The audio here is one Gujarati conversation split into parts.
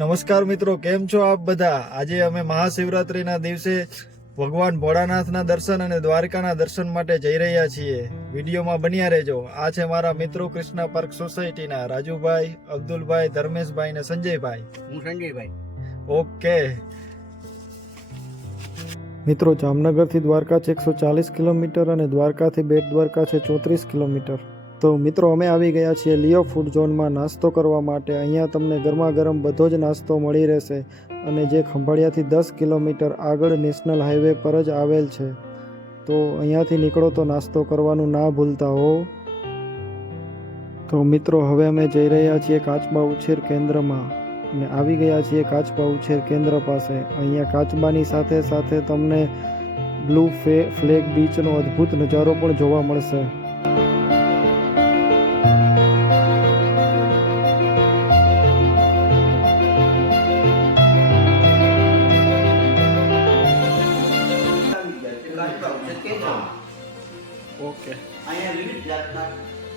નમસ્કાર મિત્રો, કેમ છો આપ બધા? આજે અમે મહાશિવરાત્રીના દિવસે ભગવાન ભોળાનાથના દર્શન અને દ્વારકાના દર્શન માટે જઈ રહ્યા છીએ. વિડીયોમાં બન્યા રહેજો. આ છે મારા મિત્રો કૃષ્ણા પાર્ક સોસાયટીના રાજુભાઈ, અબ્દુલભાઈ, ધર્મેશભાઈ ને સંજયભાઈ. હું સંજયભાઈ. ઓકે મિત્રો, જામનગરથી દ્વારકા છે 140 કિલોમીટર અને દ્વારકાથી બેટ દ્વારકા છે 34 કિલોમીટર. તો મિત્રો, અમે આવી ગયા છીએ લિયો ફૂડ ઝોનમાં નાસ્તો કરવા માટે. અહીંયા તમને ગરમા ગરમ બધો જ નાસ્તો મળી રહેશે અને જે ખંભાળિયાથી 10 કિલોમીટર આગળ નેશનલ હાઈવે પર જ આવેલ છે. તો અહીંયાથી નીકળો તો નાસ્તો કરવાનું ના ભૂલતા હો. તો મિત્રો, હવે અમે જઈ રહ્યા છીએ કાચબા ઉછેર કેન્દ્રમાં અને આવી ગયા છીએ કાચબા ઉછેર કેન્દ્ર પાસે. અહીંયા કાચબાની સાથે સાથે તમને બ્લુ ફ્લેગ બીચનો અદ્ભુત નજારો પણ જોવા મળશે. ઓકે, અહીંયા વિવિધ જાતના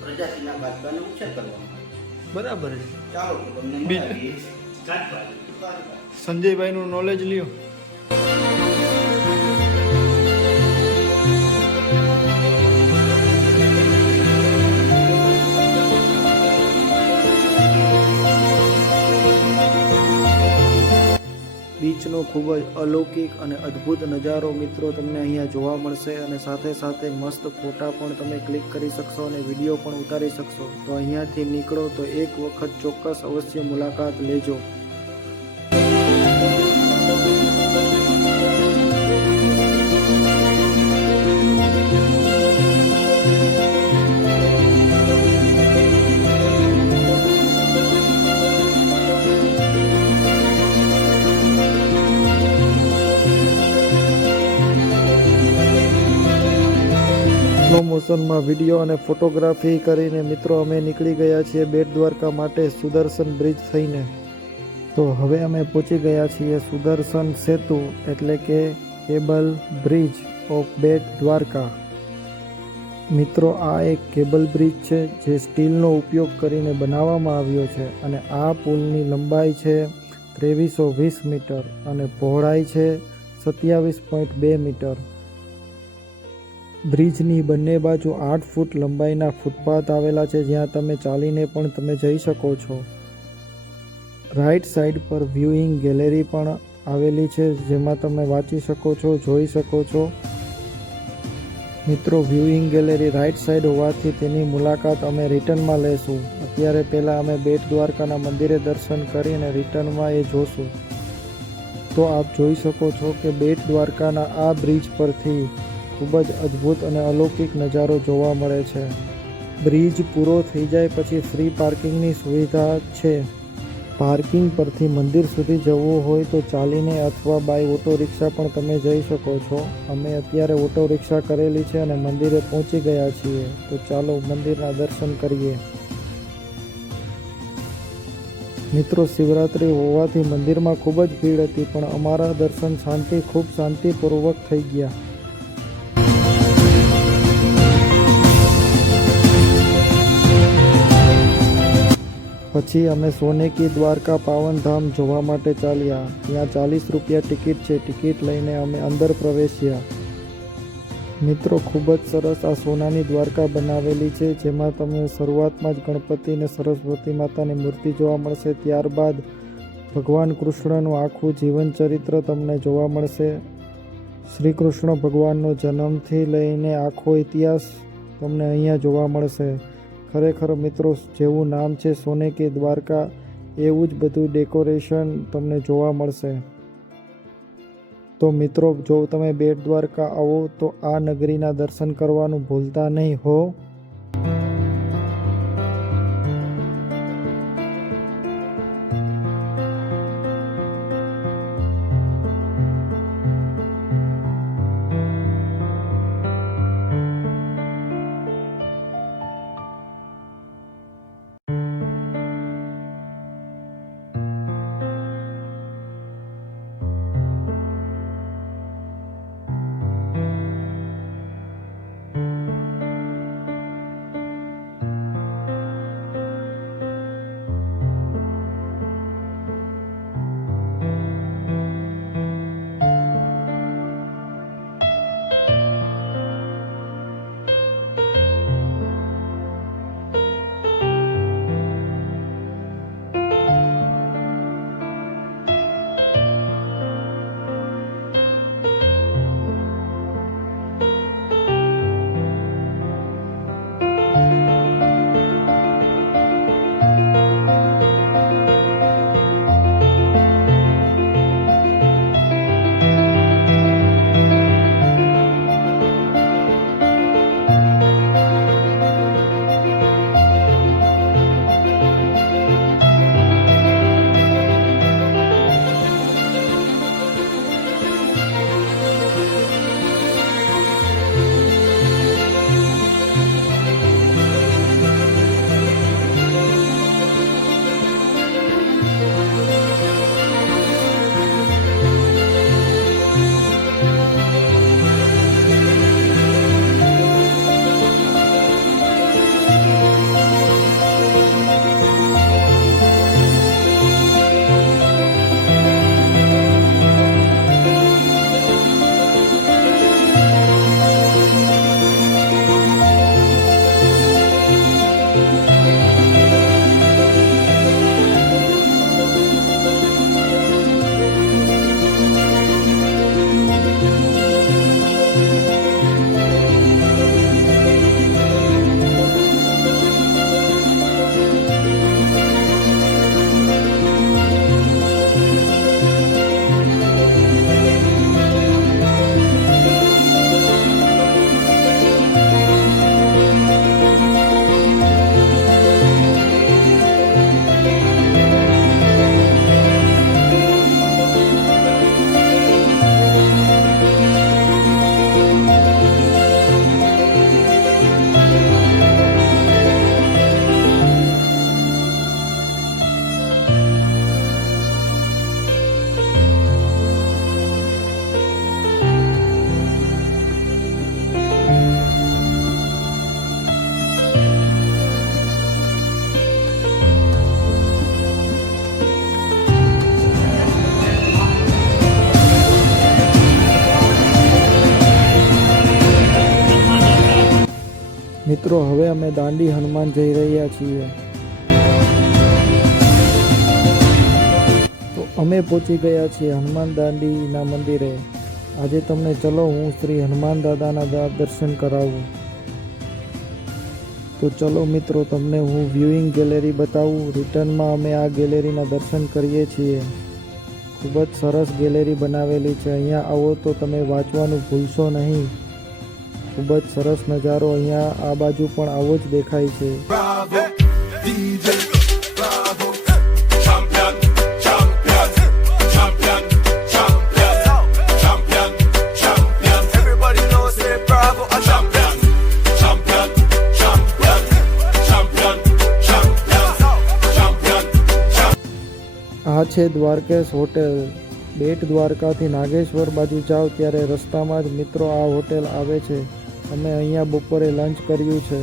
પ્રજાતિના કાચબાનો ઉછેર કરવામાં આવે છે. બરાબર છે. ચાલો તો તમને બતાવીએ કાચબા. સંજયભાઈનું નોલેજ લ્યો. બીચનો ખૂબ જ અલૌકિક અને અદ્ભુત નજારો મિત્રો તમને અહીંયા જોવા મળશે અને સાથે સાથે મસ્ત ફોટા પણ તમે ક્લિક કરી શકશો અને વિડીયો પણ ઉતારી શકશો. તો અહીંયાથી નીકળો તો એક વખત ચોક્કસ અવશ્ય મુલાકાત લેજો. સ્લો મોશનમાં વિડીયો અને ફોટોગ્રાફી કરીને મિત્રો અમે નીકળી ગયા છીએ બેટ દ્વારકા માટે સુદર્શન બ્રિજ થઈને. તો હવે અમે પહોંચી ગયા છીએ સુદર્શન સેતુ એટલે કે cable bridge of Bet Dwarka. મિત્રો, આ એક કેબલ બ્રિજ છે જે સ્ટીલનો ઉપયોગ કરીને બનાવવામાં આવ્યો છે અને આ પુલની લંબાઈ છે 2320 મીટર અને પહોળાઈ છે 27.2 મીટર. બ્રિજની બંને બાજુ 8 ફૂટ લંબાઈના ફૂટપાથ આવેલા છે જ્યાં તમે ચાલીને પણ તમે જઈ શકો છો. રાઈટ સાઈડ પર વ્યુઇંગ ગેલેરી પણ આવેલી છે જેમાં તમે વાંચી શકો છો, જોઈ શકો છો. મિત્રો, વ્યુઇંગ ગેલેરી રાઈટ સાઈડ હોવાથી તેની મુલાકાત અમે રિટર્નમાં લઈશું. અત્યારે પહેલાં અમે બેટ દ્વારકાના મંદિરે દર્શન કરીને રિટર્નમાં એ જોશું. તો આપ જોઈ શકો છો કે બેટ દ્વારકાના આ બ્રિજ પરથી ખૂબ જ અદ્ભુત અને અલૌકિક નજારો જોવા મળે છે. બ્રિજ પૂરો થઈ જાય પછી ફ્રી પાર્કિંગની સુવિધા છે. પાર્કિંગ પરથી મંદિર સુધી જવું હોય તો ચાલીને અથવા બાય ઓટો રિક્ષા પણ તમે જઈ શકો છો. અમે અત્યારે ઓટો રિક્ષા કરેલી છે અને મંદિરે પહોંચી ગયા છીએ. તો ચાલો મંદિરના દર્શન કરીએ. મિત્રો, શિવરાત્રિ હોવાથી મંદિરમાં ખૂબ જ ભીડ હતી પણ અમારા દર્શન ખૂબ શાંતિપૂર્વક થઈ ગયા. પછી અમે સોનેકી દ્વારકા પાવનધામ જોવા માટે ચાલ્યા. ત્યાં 40 રૂપિયા ટિકિટ છે. ટિકિટ લઈને અમે અંદર પ્રવેશ્યા. મિત્રો, ખૂબ જ સરસ આ સોનાની દ્વારકા બનાવેલી છે જેમાં તમે શરૂઆતમાં જ ગણપતિ અને સરસ્વતી માતાની મૂર્તિ જોવા મળશે. ત્યારબાદ ભગવાન કૃષ્ણનું આખું જીવન ચરિત્ર તમને જોવા મળશે. શ્રી કૃષ્ણ ભગવાનનો જન્મથી લઈને આખો ઇતિહાસ તમને અહીંયા જોવા મળશે. ખરેખર મિત્રો, જેવું નામ છે સોનેકી દ્વારકા એવું જ બધું ડેકોરેશન તમને જોવા મળશે. તો મિત્રો, જો તમે બેટ દ્વારકા આવો તો આ નગરીના દર્શન કરવાનું ભૂલતા નહીં હો. મિત્રો હવે અમે દાંડી હનુમાન જઈ રહ્યા છીએ. તો અમે પહોંચી ગયા છીએ હનુમાન દાંડીના મંદિરે. આજે તમને ચલો હું શ્રી હનુમાન દાદાના દર્શન કરાવું. તો ચલો મિત્રો, તમને હું વ્યુઇંગ ગેલેરી બતાવું. રિટર્નમાં અમે આ ગેલેરીના દર્શન કરીએ છીએ. ખૂબ જ સરસ ગેલેરી બનાવેલી છે. અહીંયા આવો તો તમે વાંચવાનું ભૂલશો નહીં. ખૂબ જ સરસ નજારો અહીંયા આ બાજુ પણ આવો જ દેખાય છે. Bravo, DJ, bravo, champion, champion, champion, champion, champion, champion. Everybody knows say bravo, a champion, champion, champion, champion, champion, champion, champion. આ છે દ્વારકેશ હોટેલ. બેટ દ્વારકાથી નાગેશ્વર બાજુ જાઓ ત્યારે રસ્તામાં જ મિત્રો આ હોટેલ આવે છે. અમે અહીંયા બપોરે લંચ કર્યું છે.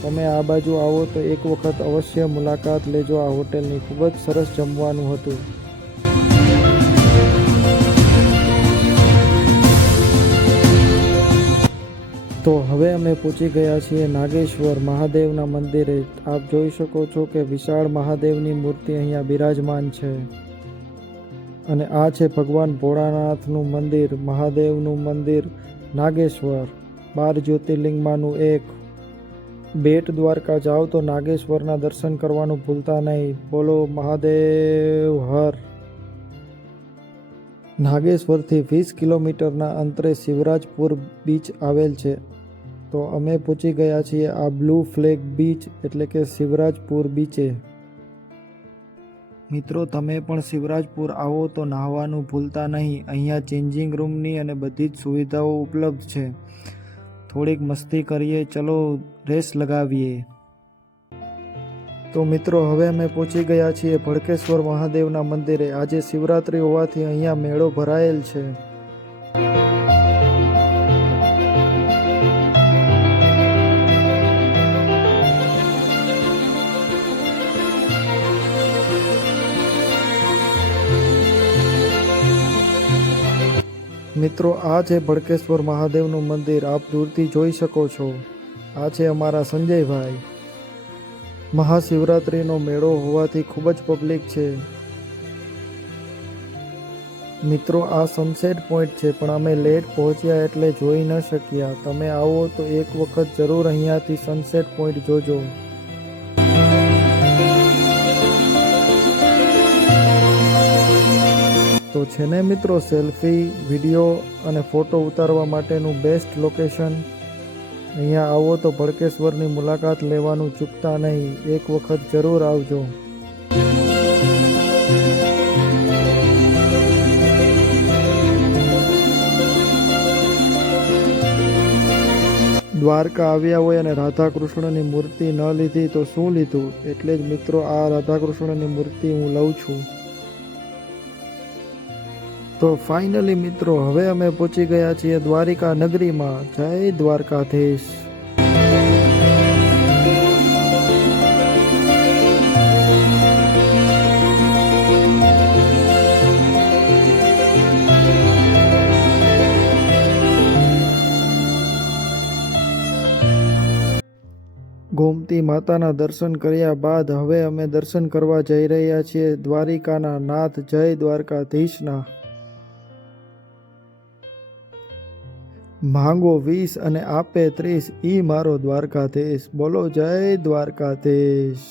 તમે આ બાજુ આવો તો એક વખત અવશ્ય મુલાકાત લેજો આ હોટેલની. ખૂબ જ સરસ જમવાનું હતું. તો હવે અમે પહોંચી ગયા છીએ નાગેશ્વર મહાદેવના મંદિરે. આપ જોઈ શકો છો કે વિશાળ મહાદેવની મૂર્તિ અહીંયા બિરાજમાન છે. અને આ છે ભગવાન ભોળાનાથનું મંદિર, મહાદેવનું મંદિર નાગેશ્વર, 12 જ્યોતિર્લિંગમાંનું એક. બેટ દ્વારકા જાઓ તો નાગેશ્વરના દર્શન કરવાનું ભૂલતા નહીં. બોલો મહાદેવ હર. નાગેશ્વરથી 20 કિલોમીટરના અંતરે શિવરાજપુર બીચ આવેલ છે. તો અમે પહોંચી ગયા છીએ આ બ્લુ ફ્લેગ બીચ એટલે કે શિવરાજપુર બીચે. મિત્રો, તમે પણ શિવરાજપુર આવો તો નહાવાનું ભૂલતા નહીં. અહીંયા ચેન્જિંગ રૂમની અને બધી જ સુવિધાઓ ઉપલબ્ધ છે. થોડીક મસ્તી કરીએ, ચલો રેસ લગાવીએ. તો મિત્રો, હવે અમે પહોંચી ગયા છીએ ભડકેશ્વર મહાદેવના મંદિરે. આજે શિવરાત્રિ હોવાથી અહીંયા મેળો ભરાયેલ છે. મિત્રો, આ છે ભડકેશ્વર મહાદેવનું મંદિર. આપ દૂરથી જોઈ શકો છો. આ છે અમારા સંજયભાઈ. મહાશિવરાત્રિનો મેળો હોવાથી ખૂબ જ પબ્લિક છે. મિત્રો, આ સનસેટ પોઈન્ટ છે પણ અમે લેટ પહોંચ્યા એટલે જોઈ ન શક્યા. તમે આવો તો એક વખત જરૂર અહીંયાથી સનસેટ પોઈન્ટ જોજો. તો છે ને મિત્રો, સેલ્ફી, વિડીયો અને ફોટો ઉતારવા માટેનું બેસ્ટ લોકેશન. અહીંયા આવો તો ભડકેશ્વરની મુલાકાત લેવાનું ચૂકતા નહીં. એક વખત જરૂર આવજો. દ્વારકા આવ્યા હોય અને રાધા કૃષ્ણની મૂર્તિ ન લીધી તો શું લીધું? એટલે જ મિત્રો આ રાધા કૃષ્ણની મૂર્તિ હું લઉં છું. તો ફાઇનલી મિત્રો, હવે અમે પહોંચી ગયા છીએ દ્વારિકા નગરીમાં. જય દ્વારકાધીશ. ગોમતી માતાના દર્શન કર્યા બાદ હવે અમે દર્શન કરવા જઈ રહ્યા છીએ દ્વારિકાના નાથ જય દ્વારકાધીશના. માંગો 20 અને આપે 30, ઈ મારો દ્વારકાધીશ. બોલો જય દ્વારકાધીશ.